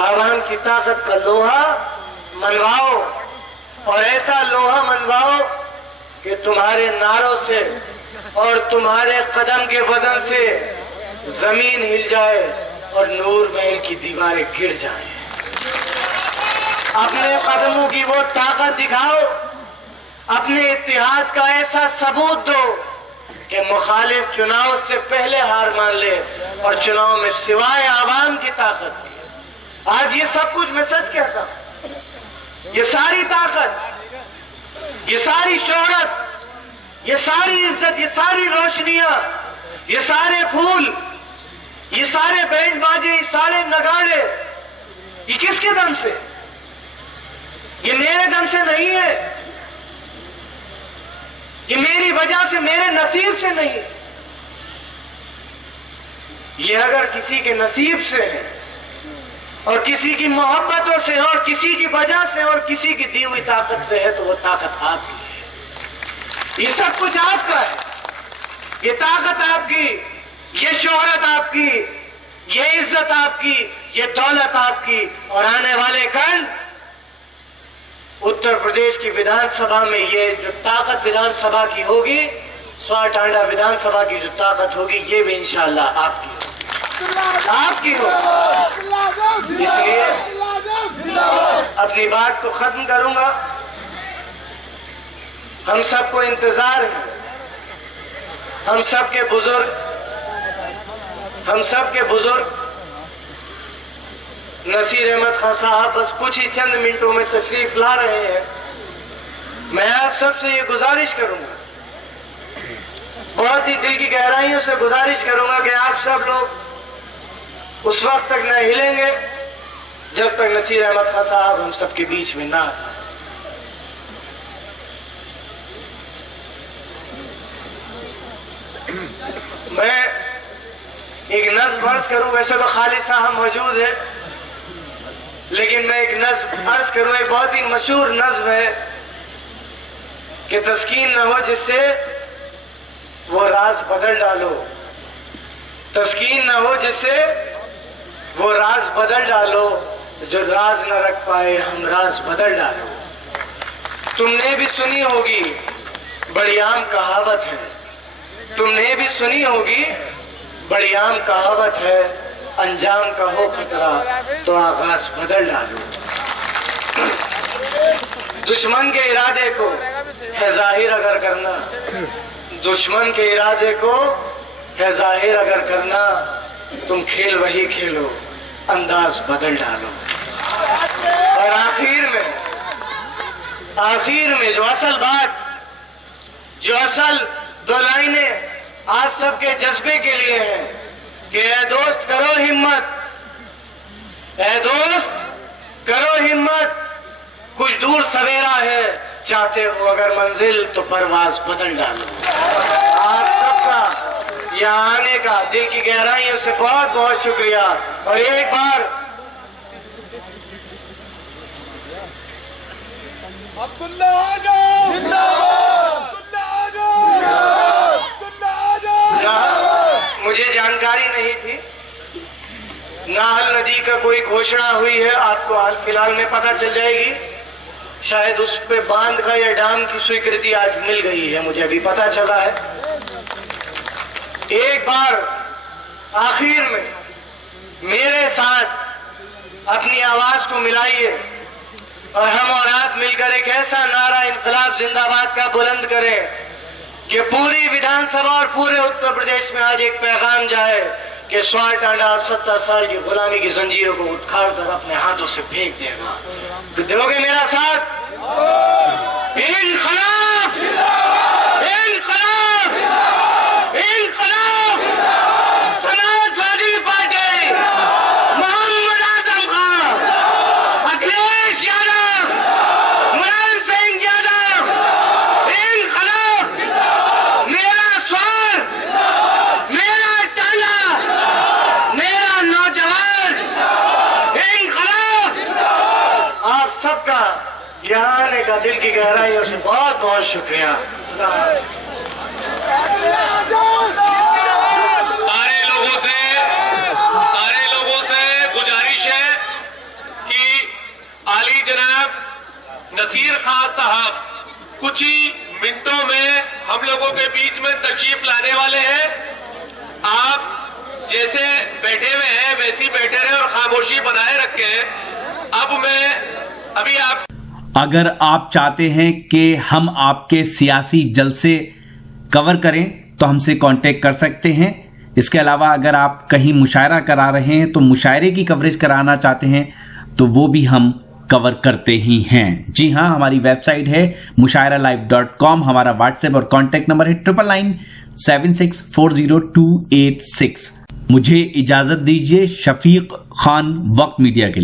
आवाम की ताकत का लोहा मनवाओ और ऐसा लोहा मनवाओ कि तुम्हारे नारों से और तुम्हारे कदम के वजन से जमीन हिल जाए और नूर महल की दीवारें गिर जाएं। अपने कदमों की वो ताकत दिखाओ, अपने इत्तेहाद का ऐसा सबूत दो कि मुखालिफ चुनाव से पहले हार मान ले और चुनाव में सिवाय आवाम की ताकत की। आज ये सब कुछ मैं सच कहता हूं, ये सारी ताकत, ये सारी शोहरत, ये सारी इज्जत, ये सारी रोशनियां, ये सारे फूल, ये सारे बैंड बाजे, ये सारे नगाड़े, ये किसके दम से? ये मेरे दम से नहीं है, ये मेरी वजह से, मेरे नसीब से नहीं है। ये अगर किसी के नसीब से है और किसी की मोहब्बतों से और किसी की वजह से और किसी की दी हुई ताकत से है, तो वो ताकत आपकी है। ये सब कुछ आपका है, ये ताकत आपकी, ये शोहरत आपकी, ये इज्जत आपकी, ये दौलत आपकी। और आने वाले कल उत्तर प्रदेश की विधानसभा में ये जो ताकत विधानसभा की होगी, स्वाटांडा विधानसभा की जो ताकत होगी, ये भी इंशाअल्लाह आपकी हो। इसलिए अपनी बात को खत्म करूंगा। हम सबको इंतजार है, हम सबके बुजुर्ग नसीर अहमद खान साहब बस कुछ ही चंद मिनटों में तशरीफ ला रहे हैं। मैं आप सबसे ये गुजारिश करूंगा, बहुत ही दिल की गहराइयों से गुजारिश करूंगा कि आप सब लोग उस वक्त तक न हिलेंगे जब तक नसीर अहमद खान साहब हम सबके बीच में ना आए। मैं एक नज़्म अर्ज करूं, वैसे तो खालिद साहब मौजूद है, लेकिन मैं एक नज़्म अर्ज करूं। एक बहुत ही मशहूर नज़्म है कि तस्कीन न हो जिससे वो राज बदल डालो, तस्कीन न हो जिससे वो राज बदल डालो, जो राज न रख पाए हम राज बदल डालो। तुमने भी सुनी होगी बड़ी आम कहावत है, तुमने भी सुनी होगी बड़ी आम कहावत है, अंजाम का हो खतरा तो आगाज बदल डालो। दुश्मन के इरादे को है जाहिर अगर करना, दुश्मन के इरादे को है जाहिर अगर करना, तुम खेल वही खेलो, अंदाज बदल डालो। और आखिर में जो असल बात, जो असल दो लाइनें आप सबके जज्बे के लिए हैं कि ऐ दोस्त करो हिम्मत, ऐ दोस्त करो हिम्मत, कुछ दूर सवेरा है, चाहते हो अगर मंजिल तो परवाज बदल डालो। आप सबका यहाँ आने का दिल की गहराइयों से बहुत बहुत शुक्रिया। और एक बार अब्दुल्ला आ जाओ, अब्दुल्ला आ जाओ, अब्दुल्ला आ जाओ। मुझे जानकारी नहीं थी, नाहल नदी का कोई घोषणा हुई है, आपको हाल फिलहाल में पता चल जाएगी। शायद उस पे बांध का या डैम की स्वीकृति आज मिल गई है, मुझे अभी पता चला है। एक बार आखिर में मेरे साथ अपनी आवाज को मिलाइए और हम और आप मिलकर एक ऐसा नारा इनकलाब जिंदाबाद का बुलंद करें कि पूरी विधानसभा और पूरे उत्तर प्रदेश में आज एक पैगाम जाए कि स्वाटांडा 70 साल की गुलामी की जंजीरों को उखाड़ कर अपने हाथों से फेंक देगा। तो दोगे मेरा साथ? इनकलाब, इनकलाब, इनकलाब, समाजवादी पार्टी, मोहम्मद आजम खान, अखिलेश यादव, मुलायम सिंह यादव, इनकलाब, मेरा स्वर, मेरा टांगा, मेरा नौजवान, इनकलाब। आप सबका यहाँ आने का दिल की गहराइयों से बहुत बहुत शुक्रिया। सारे लोगों से गुजारिश है कि आली जनाब नसीर खान साहब कुछ ही मिनटों में हम लोगों के बीच में तशरीफ लाने वाले हैं। आप जैसे बैठे हुए हैं वैसे ही बैठे रहे और खामोशी बनाए रखें। अब मैं अभी आप अगर आप चाहते हैं कि हम आपके सियासी जलसे कवर करें तो हमसे कांटेक्ट कर सकते हैं। इसके अलावा अगर आप कहीं मुशायरा करा रहे हैं तो मुशायरे की कवरेज कराना चाहते हैं तो वो भी हम कवर करते ही हैं। जी हां, हमारी वेबसाइट है mushairalive.com, हमारा व्हाट्सएप और कांटेक्ट नंबर है 9997640286। मुझे इजाजत दीजिए। शफीक खान, वक्त मीडिया के लिए।